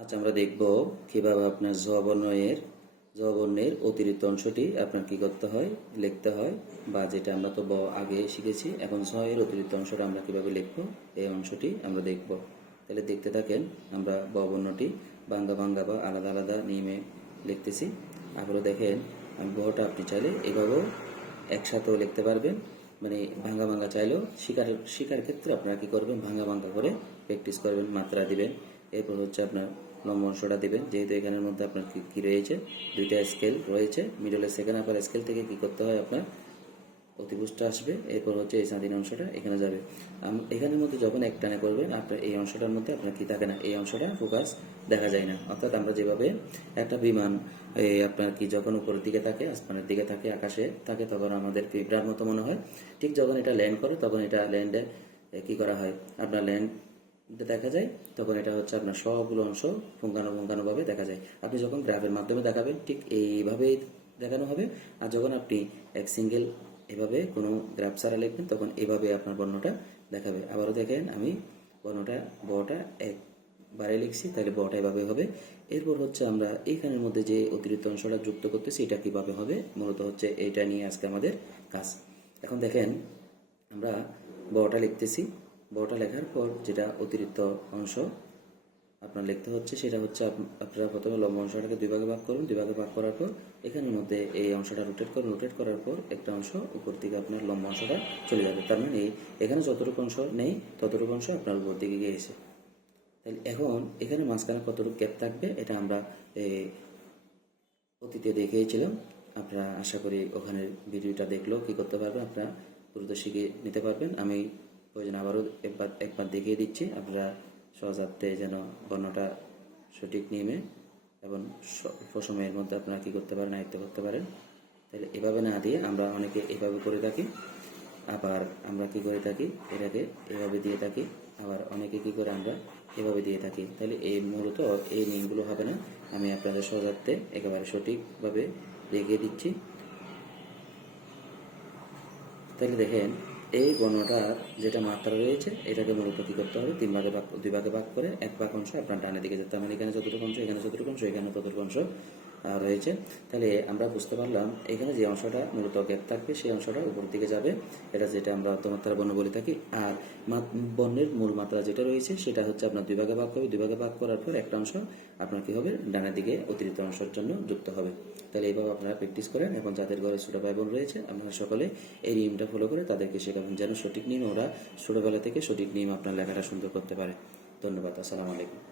আজ আমরা দেখব কিভাবে আপনার জ বর্ণের অতিরিক্ত অংশটি আপনার কি করতে হয়, লিখতে হয়, বা যেটা আমরা তো আগে শিখেছি। এখন ঝ এর অতিরিক্ত অংশটা আমরা কিভাবে লিখব, এই অংশটি আমরা দেখব। তাহলে দেখতে থাকেন। আমরা ব বর্ণটি ভাঙ্গা ভাঙ্গা বা আলাদা আলাদা নিয়মে লিখতেছি। আবারও দেখেন, আমি বটা আপনি চাইলে এভাবেও একসাথেও লিখতে পারবেন। মানে ভাঙ্গা ভাঙ্গা চাইলেও শিকার ক্ষেত্রে আপনারা কি করবেন, ভাঙ্গা ভাঙ্গা করে প্র্যাকটিস করবেন, মাত্রা দিবেন। এরপর হচ্ছে আপনার লম্ব অংশটা দেবেন। যেহেতু এখানের মধ্যে আপনার কি রয়েছে, দুইটা স্কেল রয়েছে, মিডলের সেকেন্ড আপার স্কেল থেকে কি করতে হয়, আপনার অতিভুজটা আসবে। এরপর হচ্ছে এই স্বাধীন অংশটা এখানে যাবে। এখানের মধ্যে যখন এক টানে করবেন, আপনার এই অংশটার মধ্যে আপনার কি থাকে না, এই অংশটা ফোকাস দেখা যায় না। অর্থাৎ আমরা যেভাবে একটা বিমান আপনার কি যখন উপরের দিকে থাকে, আসমানের দিকে থাকে, আকাশে থাকে, তখন আমাদের পিঁপড়ার মতো মনে হয়। ঠিক যখন এটা ল্যান্ড করে, তখন এটা ল্যান্ডে কি করা হয়, আপনার ল্যান্ড দেখা যায়, তখন এটা হচ্ছে আপনার সবগুলো অংশ ভাবে দেখা যায়। আপনি যখন গ্রাফের মাধ্যমে দেখাবেন, ঠিক এইভাবেই দেখানো হবে। আর যখন আপনি এক সিঙ্গেল এভাবে কোনো গ্রাফ ছাড়া লিখবেন, তখন এভাবে আপনার বর্ণটা দেখাবে। আবারও দেখেন, আমি বর্ণটা বটা একবারে লিখছি, তাহলে বটা এভাবে হবে। এরপর হচ্ছে আমরা এইখানের মধ্যে যে অতিরিক্ত অংশটা যুক্ত করতেছি, এটা কিভাবে হবে, মূলত হচ্ছে এইটা নিয়ে আজকে আমাদের কাজ। এখন দেখেন, আমরা বটা লিখতেছি। বটা লেখার পর যেটা অতিরিক্ত অংশ আপনার লিখতে হচ্ছে, সেটা হচ্ছে আপনারা প্রথমে লম্ব অংশটাকে দুই ভাগে ভাগ করুন। দুই ভাগে ভাগ করার পর এখানের মধ্যে এই অংশটা রোটেট করুন। রোটেট করার পর একটা অংশ উপর দিকে আপনার লম্ব অংশটা চলে যাবে। তার মানে এখানে যতটুকু অংশ নেই, ততটুকু অংশ আপনার উপর দিকে গিয়েছে। তাহলে এখন এখানে মাঝখানে কতটুকু গ্যাপ থাকবে, এটা আমরা অতীতে দেখিয়েছিলাম। আপনারা আশা করি ওখানে ভিডিওটা দেখলেও কি করতে পারবেন, আপনারা দ্রুত শিখে নিতে পারবেন। আমি প্রয়োজন আবারও একবার দেখিয়ে দিচ্ছি, আপনারা সহজাতে যেন বর্ণটা সঠিক নিয়মে এবং স্বল্প সময়ের মধ্যে আপনারা কী করতে পারেন, আয়ত্ত করতে পারেন। তাহলে এভাবে না দিয়ে আমরা অনেকে এভাবে করে থাকি, আবার আমরা কি করে থাকি, এটাকে এভাবে দিয়ে থাকি, আবার অনেকে কি করে আমরা এভাবে দিয়ে থাকি। তাহলে এই মূলত এই নিয়মগুলো হবে না। আমি আপনাদের সহজাতে একেবারে সঠিকভাবে দেখিয়ে দিচ্ছি। তাহলে দেখেন, এই বর্ণটার যেটা মাত্রা রয়েছে, এটাকে মূলত কী করতে হবে, দুই ভাগে ভাগ করে এক ভাগ অংশ আপনার ডানের দিকে যেতে। মানে এখানে যতটুকু অংশ, এখানে যতটুকু অংশ, এখানে ততটুকু অংশ রয়েছে। তাহলে আমরা বুঝতে পারলাম, এখানে যে অংশটা মূলত গ্যাপ থাকবে, সেই অংশটা উপর দিকে যাবে। এটা যেটা আমরা অর্ধমাত্রা বর্ণ বলে থাকি। আর বর্ণের মূল মাত্রা যেটা রয়েছে, সেটা হচ্ছে আপনার দুই ভাগে ভাগ হবে। দুই ভাগে ভাগ করার পর একটা অংশ আপনার কী হবে, ডানের দিকে অতিরিক্ত অংশের জন্য যুক্ত হবে। তাহলে এইভাবে আপনারা প্র্যাকটিস করেন, এবং যাদের ঘরে ছোটো ভাই বোন রয়েছে, আপনারা সকলে এই নিয়মটা ফলো করে তাদেরকে শেখাবেন, যেন সঠিক নিয়ম ওরা ছোটোবেলা থেকে সঠিক নিয়ম আপনার লেখাটা সুন্দর করতে পারে। ধন্যবাদ। আসসালামু আলাইকুম।